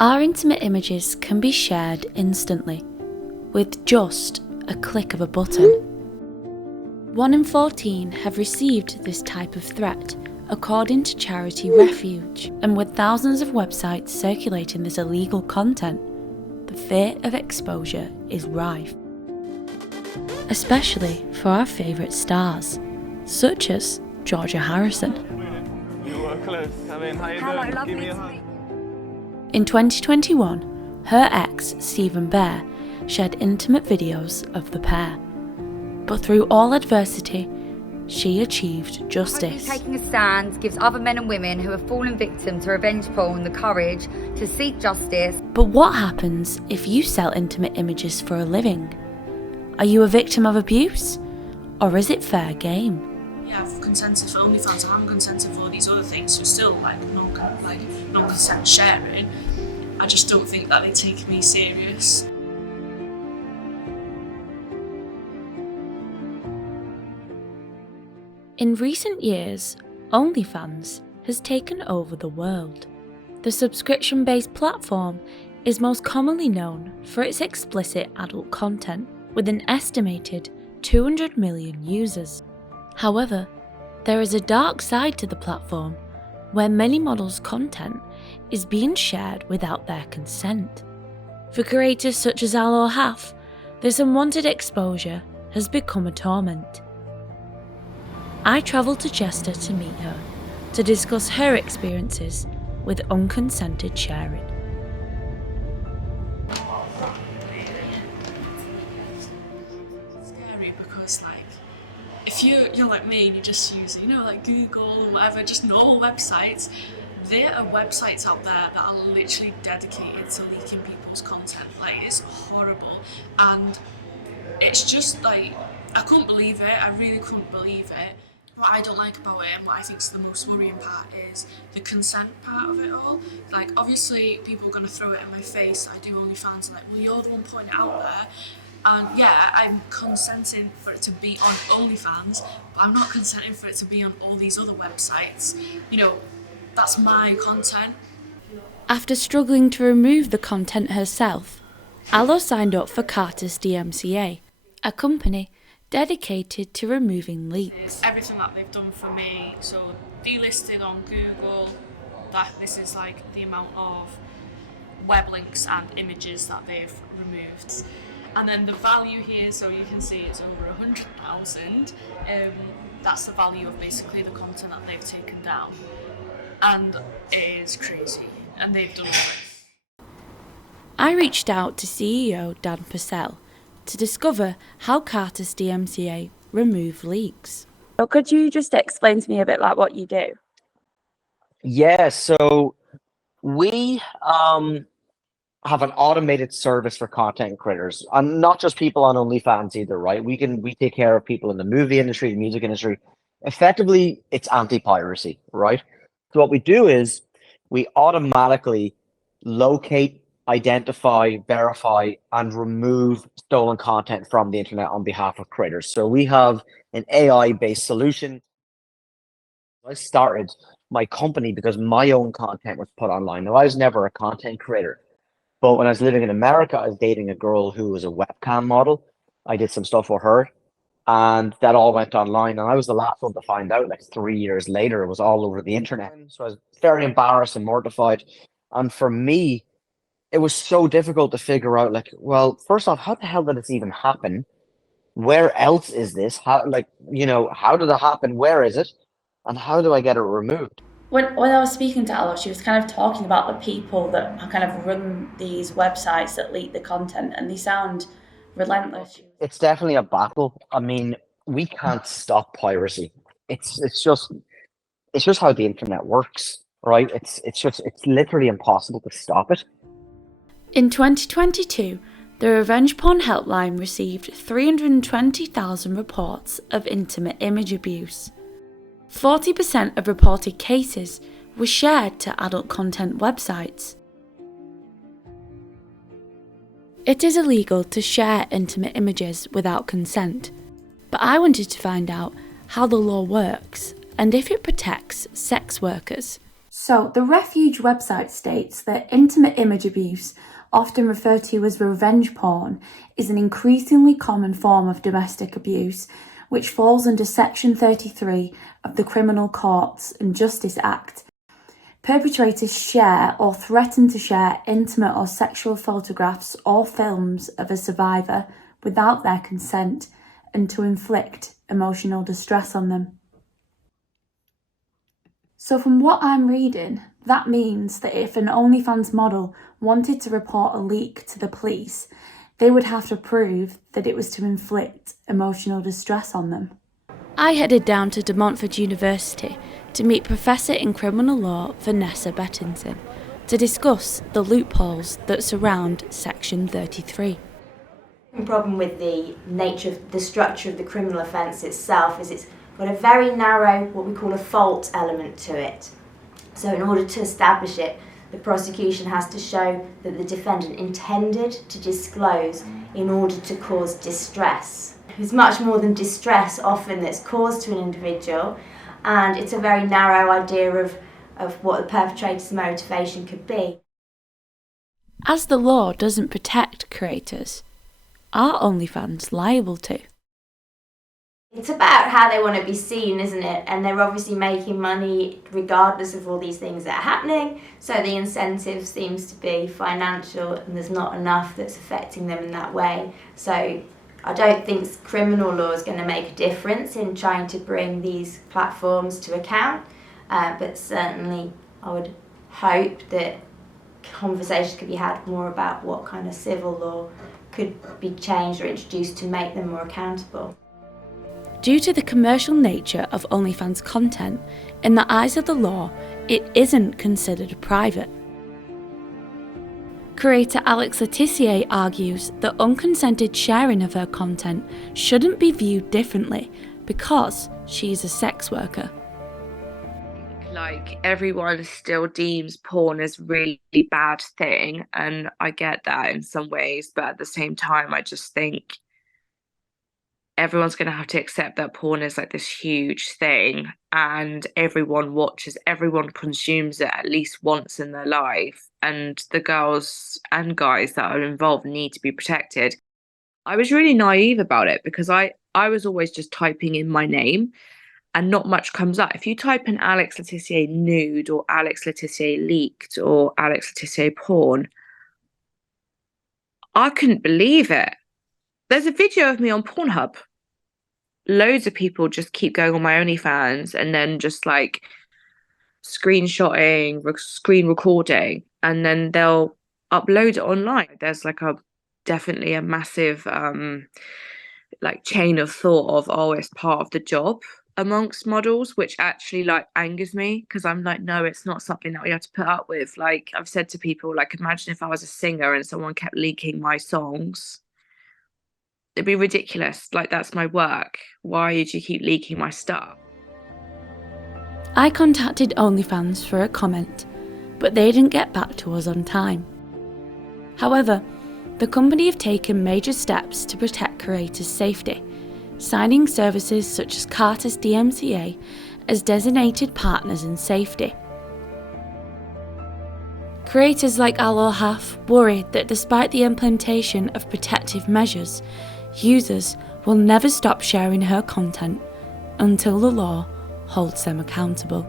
Our intimate images can be shared instantly, with just a click of a button. 1 in 14 have received this type of threat, according to charity Refuge, and with thousands of websites circulating this illegal content, the fear of exposure is rife. Especially for our favourite stars, such as Georgia Harrison. You were close. Come in, how you doing? Lovely Give me a to hug. meet In 2021, her ex, Stephen Bear, shared intimate videos of the pair. But through all adversity, she achieved justice. Taking a stand gives other men and women who have fallen victim to revenge porn the courage to seek justice. But what happens if you sell intimate images for a living? Are you a victim of abuse? Or is it fair game? Yeah, I've consented for OnlyFans, I haven't consented for all these other things, so still non-consent sharing. I just don't think that they take me serious. In recent years, OnlyFans has taken over the world. The subscription-based platform is most commonly known for its explicit adult content, with an estimated 200 million users. However, there is a dark side to the platform, where many models' content is being shared without their consent. For creators such as Al or Haf, this unwanted exposure has become a torment. I travelled to Chester to meet her, to discuss her experiences with unconsented sharing. Scary because if you're like me and you just use like Google or whatever, just normal websites, there are websites out there that are literally dedicated to leaking people's content. It's horrible, and it's just I couldn't believe it. I really couldn't believe it. What I don't like about it, and what I think is the most worrying part, is the consent part of it all. Obviously people are going to throw it in my face that I do OnlyFans, and well, you're the one putting it out there. And yeah, I'm consenting for it to be on OnlyFans, but I'm not consenting for it to be on all these other websites. That's my content. After struggling to remove the content herself, Aloe signed up for Carter's DMCA, a company dedicated to removing leaks. Everything that they've done for me, so delisted on Google, that this is the amount of web links and images that they've removed. And then the value here, so you can see it's over 100,000. That's the value of basically the content that they've taken down. And it is crazy, and they've done it. I reached out to CEO Dan Purcell to discover how Carter's DMCA remove leaks. So could you just explain to me a bit like what you do? Yeah, so we have an automated service for content creators, and not just people on OnlyFans either, right? We take care of people in the movie industry, the music industry. Effectively, it's anti-piracy, right? So what we do is we automatically locate, identify, verify, and remove stolen content from the internet on behalf of creators. So we have an AI-based solution. I started my company because my own content was put online. Now, I was never a content creator, but when I was living in America, I was dating a girl who was a webcam model. I did some stuff with her, and that all went online. And I was the last one to find out, 3 years later. It was all over the internet. So I was very embarrassed and mortified. And for me, it was so difficult to figure out, well, first off, how the hell did this even happen? Where else is this? How did it happen? Where is it? And how do I get it removed? When I was speaking to Aloe, she was kind of talking about the people that kind of run these websites that leak the content, and they sound relentless. It's definitely a battle. I mean, we can't stop piracy. It's just how the internet works, right? It's literally impossible to stop it. In 2022, the Revenge Porn Helpline received 320,000 reports of intimate image abuse. 40% of reported cases were shared to adult content websites. It is illegal to share intimate images without consent, but I wanted to find out how the law works and if it protects sex workers. So, the Refuge website states that intimate image abuse, often referred to as revenge porn, is an increasingly common form of domestic abuse, which falls under Section 33 of the Criminal Courts and Justice Act. Perpetrators share or threaten to share intimate or sexual photographs or films of a survivor without their consent and to inflict emotional distress on them. So from what I'm reading, that means that if an OnlyFans model wanted to report a leak to the police, they would have to prove that it was to inflict emotional distress on them. I headed down to De Montfort University to meet Professor in Criminal Law Vanessa Bettington to discuss the loopholes that surround Section 33. The problem with the nature of the structure of the criminal offence itself is it's got a very narrow, what we call a fault element to it. So in order to establish it, the prosecution has to show that the defendant intended to disclose in order to cause distress. It's much more than distress often that's caused to an individual, and it's a very narrow idea of what the perpetrator's motivation could be. As the law doesn't protect creators, are OnlyFans liable to? It's about how they want to be seen, isn't it? And they're obviously making money regardless of all these things that are happening. So the incentive seems to be financial, and there's not enough that's affecting them in that way. So I don't think criminal law is going to make a difference in trying to bring these platforms to account. But certainly I would hope that conversations could be had more about what kind of civil law could be changed or introduced to make them more accountable. Due to the commercial nature of OnlyFans content, in the eyes of the law, it isn't considered private. Creator Alex Letitia argues that unconsented sharing of her content shouldn't be viewed differently because she's a sex worker. Like, everyone still deems porn as a really bad thing, and I get that in some ways, but at the same time I just think everyone's going to have to accept that porn is like this huge thing, and everyone consumes it at least once in their life, and the girls and guys that are involved need to be protected. I was really naive about it because I was always just typing in my name and not much comes up. If you type in Alex Letitia nude or Alex Letitia leaked or Alex Letitia porn, I couldn't believe it. There's a video of me on Pornhub. Loads of people just keep going on my OnlyFans and then just like screenshotting, screen recording, and then they'll upload it online. There's like definitely a massive like chain of thought of, oh, it's part of the job amongst models, which actually like angers me because I'm like, no, it's not something that we have to put up with. Like, I've said to people, like, imagine if I was a singer and someone kept leaking my songs. It'd be ridiculous. Like, that's my work. Why did you keep leaking my stuff? I contacted OnlyFans for a comment, but they didn't get back to us on time. However, the company have taken major steps to protect creators' safety, signing services such as Carter's DMCA as designated partners in safety. Creators like Alohaf worry that despite the implementation of protective measures, users will never stop sharing her content until the law holds them accountable.